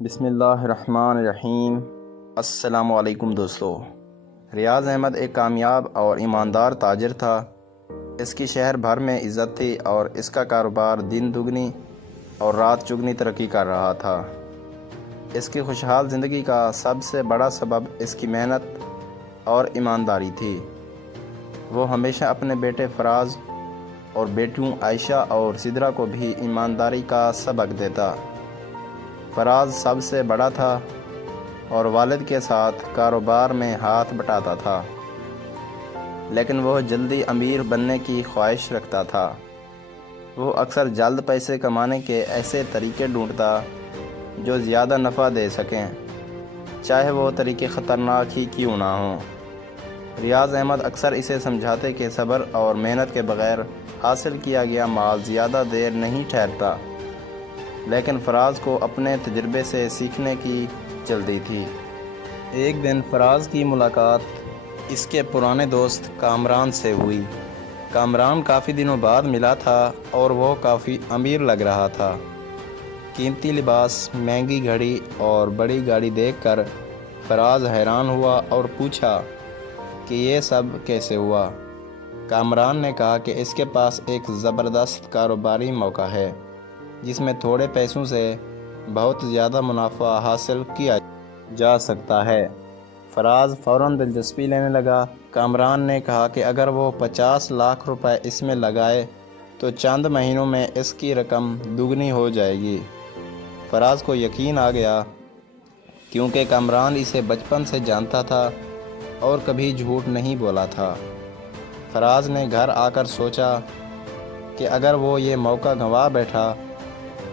بسم اللہ الرحمن الرحیم۔ السلام علیکم دوستو۔ ریاض احمد ایک کامیاب اور ایماندار تاجر تھا۔ اس کی شہر بھر میں عزت تھی اور اس کا کاروبار دن دگنی اور رات چگنی ترقی کر رہا تھا۔ اس کی خوشحال زندگی کا سب سے بڑا سبب اس کی محنت اور ایمانداری تھی۔ وہ ہمیشہ اپنے بیٹے فراز اور بیٹیوں عائشہ اور سدرہ کو بھی ایمانداری کا سبق دیتا۔ فراز سب سے بڑا تھا اور والد کے ساتھ کاروبار میں ہاتھ بٹاتا تھا، لیکن وہ جلدی امیر بننے کی خواہش رکھتا تھا۔ وہ اکثر جلد پیسے کمانے کے ایسے طریقے ڈھونڈتا جو زیادہ نفع دے سکیں، چاہے وہ طریقے خطرناک ہی کیوں نہ ہوں۔ ریاض احمد اکثر اسے سمجھاتے کہ صبر اور محنت کے بغیر حاصل کیا گیا مال زیادہ دیر نہیں ٹھہرتا، لیکن فراز کو اپنے تجربے سے سیکھنے کی جلدی تھی۔ ایک دن فراز کی ملاقات اس کے پرانے دوست کامران سے ہوئی۔ کامران کافی دنوں بعد ملا تھا اور وہ کافی امیر لگ رہا تھا۔ قیمتی لباس، مہنگی گھڑی اور بڑی گاڑی دیکھ کر فراز حیران ہوا اور پوچھا کہ یہ سب کیسے ہوا۔ کامران نے کہا کہ اس کے پاس ایک زبردست کاروباری موقع ہے جس میں تھوڑے پیسوں سے بہت زیادہ منافع حاصل کیا جا سکتا ہے۔ فراز فوراً دلچسپی لینے لگا۔ کامران نے کہا کہ اگر وہ 50 لاکھ روپے اس میں لگائے تو چند مہینوں میں اس کی رقم دگنی ہو جائے گی۔ فراز کو یقین آ گیا، کیونکہ کامران اسے بچپن سے جانتا تھا اور کبھی جھوٹ نہیں بولا تھا۔ فراز نے گھر آ کر سوچا کہ اگر وہ یہ موقع گنوا بیٹھا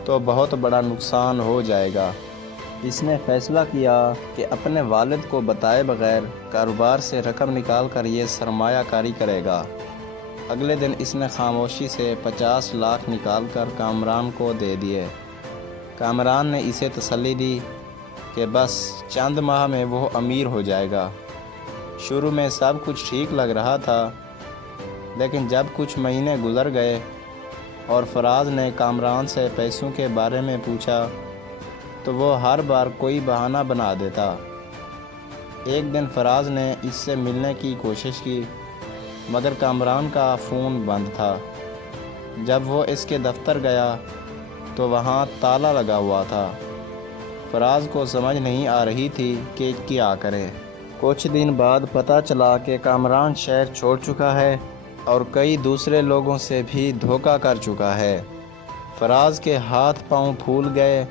تو بہت بڑا نقصان ہو جائے گا۔ اس نے فیصلہ کیا کہ اپنے والد کو بتائے بغیر کاروبار سے رقم نکال کر یہ سرمایہ کاری کرے گا۔ اگلے دن اس نے خاموشی سے 50 لاکھ نکال کر کامران کو دے دیے۔ کامران نے اسے تسلی دی کہ بس چند ماہ میں وہ امیر ہو جائے گا۔ شروع میں سب کچھ ٹھیک لگ رہا تھا، لیکن جب کچھ مہینے گزر گئے اور فراز نے کامران سے پیسوں کے بارے میں پوچھا تو وہ ہر بار کوئی بہانہ بنا دیتا۔ ایک دن فراز نے اس سے ملنے کی کوشش کی، مگر کامران کا فون بند تھا۔ جب وہ اس کے دفتر گیا تو وہاں تالا لگا ہوا تھا۔ فراز کو سمجھ نہیں آ رہی تھی کہ کیا کرے۔ کچھ دن بعد پتہ چلا کہ کامران شہر چھوڑ چکا ہے اور کئی دوسرے لوگوں سے بھی دھوکہ کر چکا ہے۔ فراز کے ہاتھ پاؤں پھول گئے۔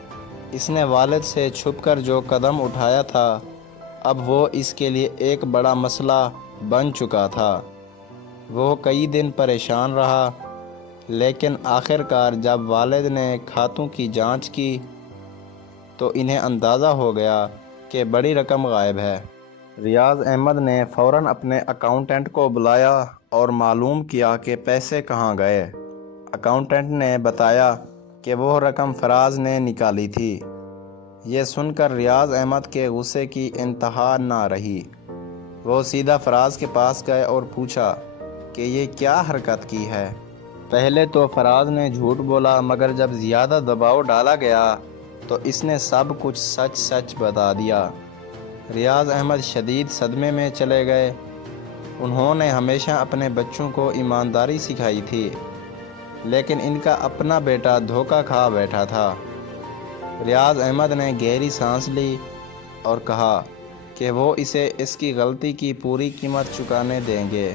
اس نے والد سے چھپ کر جو قدم اٹھایا تھا اب وہ اس کے لیے ایک بڑا مسئلہ بن چکا تھا۔ وہ کئی دن پریشان رہا، لیکن آخرکار جب والد نے کھاتوں کی جانچ کی تو انہیں اندازہ ہو گیا کہ بڑی رقم غائب ہے۔ ریاض احمد نے فوراً اپنے اکاؤنٹنٹ کو بلایا اور معلوم کیا کہ پیسے کہاں گئے۔ اکاؤنٹنٹ نے بتایا کہ وہ رقم فراز نے نکالی تھی۔ یہ سن کر ریاض احمد کے غصے کی انتہا نہ رہی۔ وہ سیدھا فراز کے پاس گئے اور پوچھا کہ یہ کیا حرکت کی ہے۔ پہلے تو فراز نے جھوٹ بولا، مگر جب زیادہ دباؤ ڈالا گیا تو اس نے سب کچھ سچ سچ بتا دیا۔ ریاض احمد شدید صدمے میں چلے گئے۔ انہوں نے ہمیشہ اپنے بچوں کو ایمانداری سکھائی تھی، لیکن ان کا اپنا بیٹا دھوکہ کھا بیٹھا تھا۔ ریاض احمد نے گہری سانس لی اور کہا کہ وہ اسے اس کی غلطی کی پوری قیمت چکانے دیں گے۔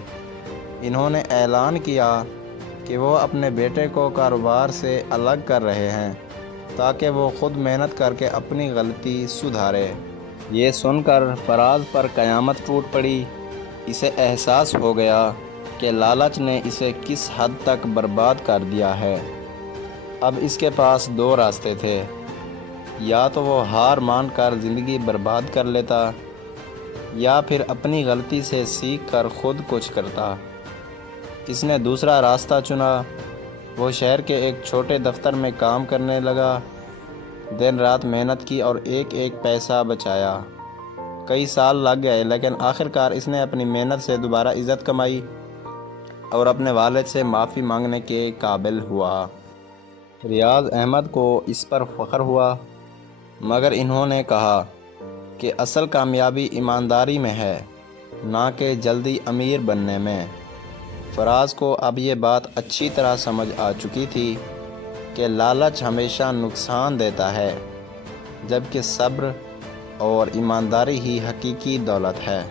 انہوں نے اعلان کیا کہ وہ اپنے بیٹے کو کاروبار سے الگ کر رہے ہیں تاکہ وہ خود محنت کر کے اپنی غلطی سدھارے۔ یہ سن کر فراز پر قیامت ٹوٹ پڑی۔ اسے احساس ہو گیا کہ لالچ نے اسے کس حد تک برباد کر دیا ہے۔ اب اس کے پاس دو راستے تھے، یا تو وہ ہار مان کر زندگی برباد کر لیتا یا پھر اپنی غلطی سے سیکھ کر خود کچھ کرتا۔ اس نے دوسرا راستہ چنا۔ وہ شہر کے ایک چھوٹے دفتر میں کام کرنے لگا، دن رات محنت کی اور ایک ایک پیسہ بچایا۔ کئی سال لگ گئے، لیکن آخرکار اس نے اپنی محنت سے دوبارہ عزت کمائی اور اپنے والد سے معافی مانگنے کے قابل ہوا۔ ریاض احمد کو اس پر فخر ہوا، مگر انہوں نے کہا کہ اصل کامیابی ایمانداری میں ہے، نہ کہ جلدی امیر بننے میں۔ فراز کو اب یہ بات اچھی طرح سمجھ آ چکی تھی کہ لالچ ہمیشہ نقصان دیتا ہے، جبکہ صبر اور ایمانداری ہی حقیقی دولت ہے۔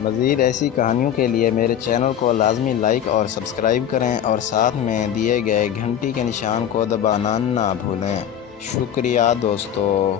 مزید ایسی کہانیوں کے لیے میرے چینل کو لازمی لائک اور سبسکرائب کریں اور ساتھ میں دیے گئے گھنٹی کے نشان کو دبانا نہ بھولیں۔ شکریہ دوستو۔